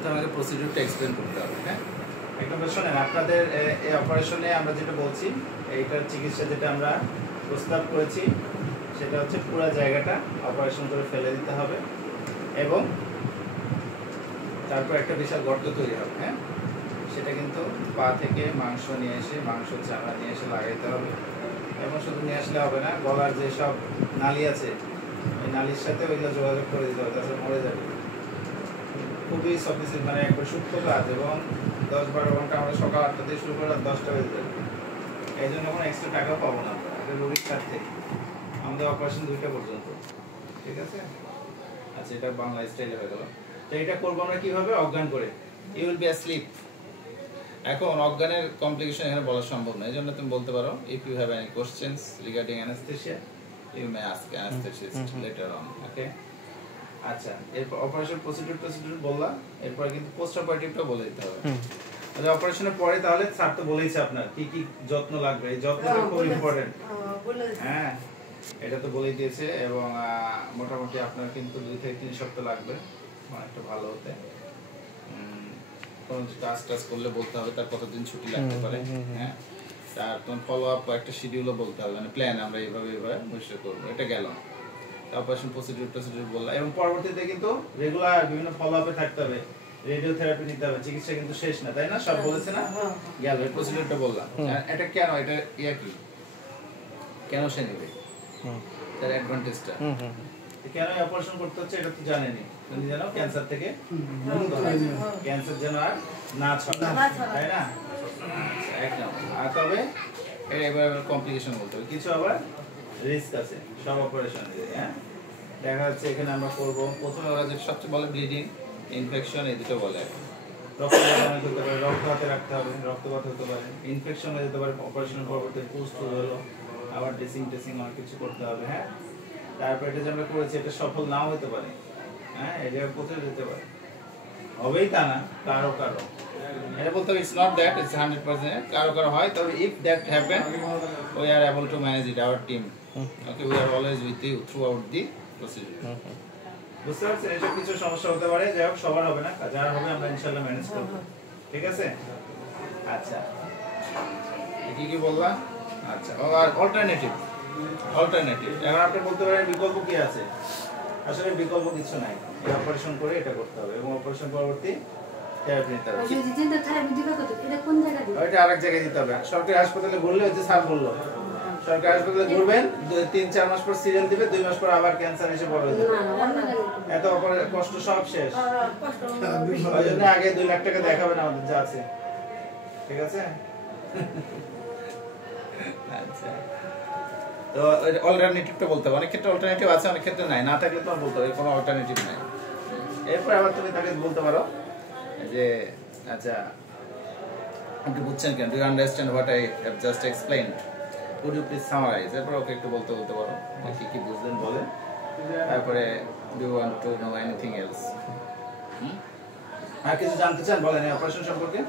প্রথমে আগে প্রসিডিউরটা এক্সপ্লেন করতে হবে। হ্যাঁ, একদম শোনেন, আপনাদের এই অপারেশনে আমরা যেটা বলছি, এইটার চিকিৎসা যেটা আমরা প্রস্তাব করেছি সেটা হচ্ছে পুরো জায়গাটা অপারেশন করে ফেলে দিতে হবে এবং তারপর একটা বিশাল গর্ত তৈরি হবে। হ্যাঁ, সেটা কিন্তু পা থেকে মাংস নিয়ে এসে, মাংস চামড়া নিয়ে এসে লাগাইতে হবে এবং শুধু নিয়ে আসলে হবে না, গলার যে সব নালী আছে ওই নালীর সাথে ওইগুলো যোগাযোগ করে দিতে হবে, তাছাড়া মরে যাবে। খুবই সফিসিয়েন্ট, মানে একবার সূক্ষ্ম কাজ এবং 10-12 ঘন্টা আমরা সকাল 8টা থেকে শুরু করে রাত 10টা বেজে যাবে। এই জন্য কোনো এক্সট্রা টাকা পাবো না আমরা রোগীর সাথে, আমাদের অপারেশন 2টা পর্যন্ত। ঠিক আছে, আচ্ছা এটা বাংলা স্টাইলে হয়ে গেল। তো এটা করবো আমরা কিভাবে? অজ্ঞান করে। You will be asleep. এখন অজ্ঞানের কমপ্লিকেশন এখানে বলা সম্ভব না, এই জন্য তুমি বলতে পারো if you have any questions regarding anaesthesia you may ask anaesthetist later on. Okay, আচ্ছা এরপর অপারেশন প্রসিডিউর বললাম, এরপর কিন্তু পোস্ট অপারেটিভটা বলে দিতে হবে। আচ্ছা অপারেশনের পরে তাহলে স্যার তো বলেইছে আপনার কি কি যত্ন লাগবে, এই যত্নটা খুব ইম্পর্টেন্ট। হ্যাঁ, এটা তো বলেই দিয়েছে এবং মোটামুটি আপনার কিন্তু 2 থেকে 3 সপ্তাহ লাগবে অনেকটা ভালো হতে। কোন কাজ করলে বলতে হবে তার কতদিন ছুটি লাগতে পারে। হ্যাঁ, তার তখন ফলো আপ একটা শিডিউলও বলতে হবে, মানে প্ল্যান আমরা এইভাবে বসে করবো। এটা গেল অপারেশন প্রসিডিউর বললাম এবং পরবর্তীতে কিন্তু রেগুলার বিভিন্ন ফলো আপে থাকতে হবে, রেডিওথেরাপি নিতে হবে। চিকিৎসা কিন্তু শেষ না, তাই না? সব বলেছে না? গেল এই প্রসিডিউরটা বললাম। এটা কেন, এটা কি কেন সে নেবে, তার অ্যাডভান্টেজটা কেন অপারেশন করতে হচ্ছে এটা তো জানেনি। তুমি জানো ক্যান্সার থেকে ক্যান্সার যেন আর না ছড়ায়, তাই না? এক নম্বর। আর তবে এবার কমপ্লিকেশন বলতে হবে, কিছু আবার রিস্ক আছে সব অপারেশন। হ্যাঁ, দেখা যাচ্ছে এখানে আমরা করবো প্রথমে ওরা যে সবচেয়ে বলে ব্লিডিং, ইনফেকশন, এই দুটো বলে। রক্তপাত হতে পারে, রক্ত হাতে রাখতে হবে, রক্তপাত হতে পারে, ইনফেকশন হয়ে যেতে পারে অপারেশনের পরবর্তী পুষ্ট হলো, আবার ড্রেসিং অনেক কিছু করতে হবে। হ্যাঁ, তারপর এটা যে আমরা করেছি এটা সফল নাও হতে পারে। হ্যাঁ, এটা কোথায় যেতে পারে, হবেই তা না, কারো এটা বলতে হবে ইটস নট দ্যাট ইটস 100%, কারো হয়। তবে if that happen we are able to manage it, our team. Okay, we are always with you throughout the procedure. বুঝতে পারছেন, এসব কিছু সমস্যা হতে পারে, যাই হোক সবার হবে না, যার হবে আমরা ইনশাআল্লাহ ম্যানেজ করব। ঠিক আছে, আচ্ছা কি বললাম? আচ্ছা, আর অল্টারনেটিভ এখন আপনি বলতে পারেন বিকল্প কি আছে? আসলে বিকল্প কিছু নাই, এই অপারেশন করে এটা করতে হবে এবং অপারেশন পরবর্তী থেরাপি নিতে হবে। ওইটা আরেক জায়গায় দিতে হবে। সরকারি হাসপাতালে ঘুরলে ওই যে স্যার বললো, সরকারি হাসপাতালে ঘুরবেন, 3-4 মাস পর সিরিয়াল দিবে, 2 মাস পর আবার ক্যান্সার এসে বড় হয়ে যাবে, এত কষ্ট সব শেষ। ওই জন্য আগে 2 লাখ টাকা দেখাবেন আমাদের যা আছে। ঠিক আছে, আচ্ছা তো অল্টারনেটিভটা বলতে হবে। অনেক ক্ষেত্রে অল্টারনেটিভ আছে, অনেক ক্ষেত্রে নাই, না থাকলে তোমার বলতে হবে কোনো অল্টারনেটিভ নাই। এরপর আবার তুমি তাকে বলতে পারো যে আচ্ছা আপনি বুঝছেন কেন, do you understand what I have just explained, could you please summarise. এরপর ওকে একটু বলতে পারো কি কি বুঝলেন বলেন। তারপরে do you want to know anything else, আর কিছু জানতে চান বলেন এই অপারেশন সম্পর্কে?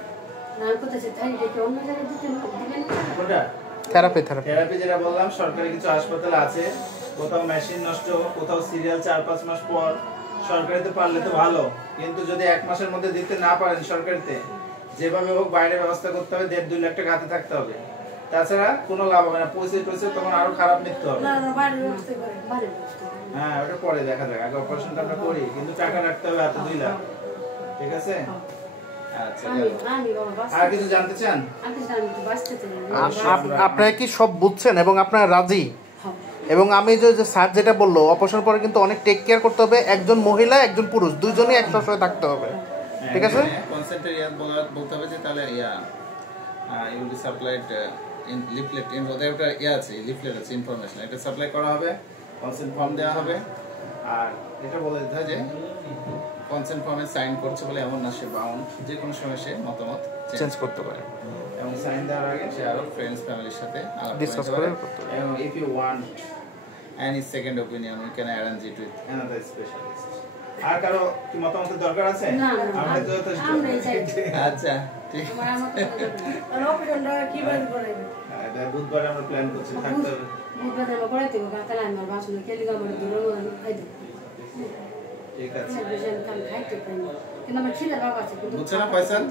থেরাপি যেটা বললাম, সরকারি কিছু হাসপাতাল আছে, কোথাও মেশিন নষ্ট, কোথাও সিরিয়াল 4-5 মাস পর। সরকারিতে পারলে তো ভালো, কিন্তু যদি 1 মাসের মধ্যে দিতে না পারেন সরকারিতে, যেভাবে হোক বাইরে ব্যবস্থা করতে হবে, 1.5-2 লাখ টাকা হাতে থাকতে হবে, তাছাড়া কোনো লাভ হবে না। পয়সা তখন আরো খারাপ মৃত্যু হবে। হ্যাঁ, ওটা পরে দেখা যাক, আগে অপারেশনটা আমরা করি, কিন্তু টাকা রাখতে হবে হাতে 2 লাখ। ঠিক আছে, আর কিছু জানতে চান? আপনারা কি সব বুঝছেন এবং আপনারা রাজি? এবং আমি যে স্যার যেটা বললো, অপারেশন পরে কিন্তু অনেক টেক কেয়ার করতে হবে, একজন মহিলা একজন পুরুষ দুইজনই একসাথে থাকতে হবে। ঠিক আছে, কনসেন্ট্রেট বলতে হবে যে তাহলে you will be supplied in leaflet, in ওদের একটা আছে, লিফলেট আছে, ইনফরমেশন, এটা সাপ্লাই করা হবে, কনসেন্ট ফর্ম দেওয়া হবে। আর এটা বলে দিতে হয় যে কনসেন্ট ফর্মে সাইন করছে বলে এমন না সে বাউন্ড, যে কোনো সময় সে মতামত চেঞ্জ করতে পারে এবং সাইন দেওয়ার আগে সে আরো ফ্রেন্ডস ফ্যামিলির সাথে ডিসকাস করে এবং if you want any second opinion we can arrange it with another specialist. আর কারো কি মতামতের দরকার আছে? আমরা যথেষ্ট। আচ্ছা ঠিক আছে, আর অপারেশনটা কিভাবে করাবে? এটা বুধবারে আমরা প্ল্যান করছি, থাকতে হবে বুধবারে আমরা করে দেব, তাহলে আমার বাসনে কেলিগা মানে দূরে খাই দেব। ঠিক আছে বুঝছেন না ফয়সাল?